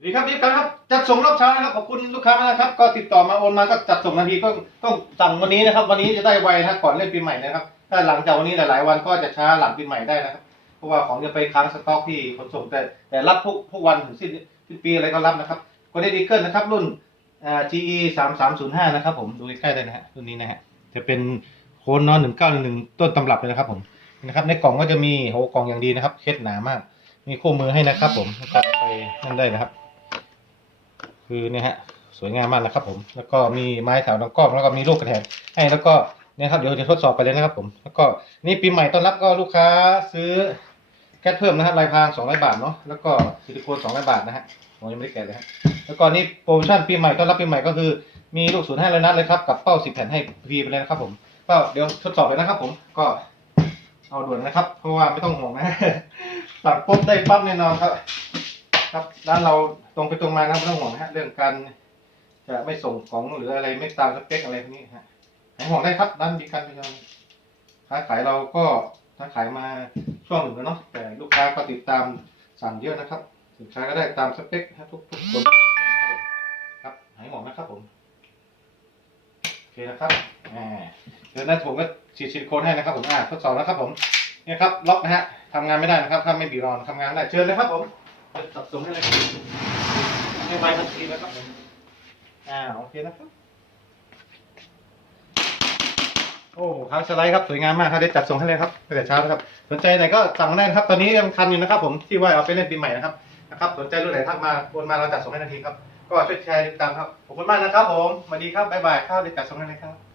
สวัสดีครับพี่กันครับจัดส่งรอบเช้านะครับขอบคุณลูกค้านะครับ ก็ติดต่อมาโอนมาก็จัดส่งทันทีก็ต้องสั่งวันนี้นะครับ วันนี้จะได้ไวนะก่อนเล่นปีใหม่นะครับ ถ้าหลังจากวันนี้หลายๆวันก็จะช้าหลังปีใหม่ได้นะครับ เพราะว่าของจะไปค้างสต็อกที่ขนส่งแต่แต่รับทุกทุกวันถึงสิ้นสิ้นปีอะไรก็รับนะครับก็ได้ดีเกิลนะครับ รุ่นอ่า GE สามสามศูนย์ห้านะครับ ผมดูใกล้ๆได้นะฮะรุ่นนี้นะฮะจะเป็นโคนนอนหนึ่งเก้าหนึ่งต้นตำรับเลยนะครับ ผมนะครับ ในกล่องก็จะมีโหกล่องอย่างดีนะครับเคสหนามาก มีคู่มือให้นะครับ ผมแล้วก็ไปนั่นได้นะครับ คือเนี่ยฮะสวยงามมากนะครับผม แล้วก็มีไม้แถวน้องกล้องแล้วก็มีลูกกระแทกให้แล้วก็เนี่ยครับเดี๋ยวจะทดสอบไปเลยนะครับผม แล้วก็นี่ปีใหม่ต้อนรับก็ลูกค้าซื้อแก๊สเพิ่มนะครับรายพาง200บาทเนาะแล้วก็ซิลิโคน200บาทนะฮะผมยังไม่ได้แกะเลยฮะแล้วก็นี่โปรโมชั่นปีใหม่ต้อนรับปีใหม่ก็คือมีลูกศูนย์ให้เลยนัดเลยครับกับเป้า10แผ่นให้ฟรีไปเลยนะครับผมก็เดี๋ยวทดสอบเลยนะครับผมก็เอาด่วนนะครับ เพราะว่าไม่ต้องห่วงนะตัดปุ๊บได้ปั๊บแน่นอนครับ ครับร้านเราตรงไปตรงมานะไม่ต้องห่วงฮะเรื่องการจะไม่ส่งของหรืออะไรไม่ตามสเปคอะไรพวกนี้ฮะหายห่วงได้ครับร้านมีการพยายามค้าขายเราก็ค้าขายมาช่วงหนึ่งแล้วเนาะแต่ลูกค้าก็ติดตามสั่งเยอะนะครับ สินค้าก็ได้ตามสเปคนะทุกทุกคนครับหายห่วงนะครับผมโอเคนะครับอ่าเดี๋ยวนั้นผมก็ฉีดซิลิโคนให้นะครับผมอ่าทดสอบแล้วครับผมเนี่ยครับล็อกนะฮะทำงานไม่ได้นะครับถ้าไม่บีรอนทำงานได้เชิญเลยครับผม จับส่งให้เลยครับให้ไวทันทีนะครับผมอ่าโอเคนะครับ โอ้ทางสไลด์ครับสวยงามมากครับได้จัดส่งให้เลยครับตั้งแต่เช้านะครับ สนใจไหนก็สั่งได้นะครับ ตอนนี้ยังทันอยู่นะครับผมที่ว่าเอาไปเล่นปีใหม่นะครับนะครับสนใจรุ่นไหนทักมาโอนมาเราจัดส่งให้ทันทีครับ ก็ช่วยแชร์ติดตามครับขอบคุณมากนะครับผมสวัสดีครับบ๊ายบายครับได้จัดส่งให้เลยครับ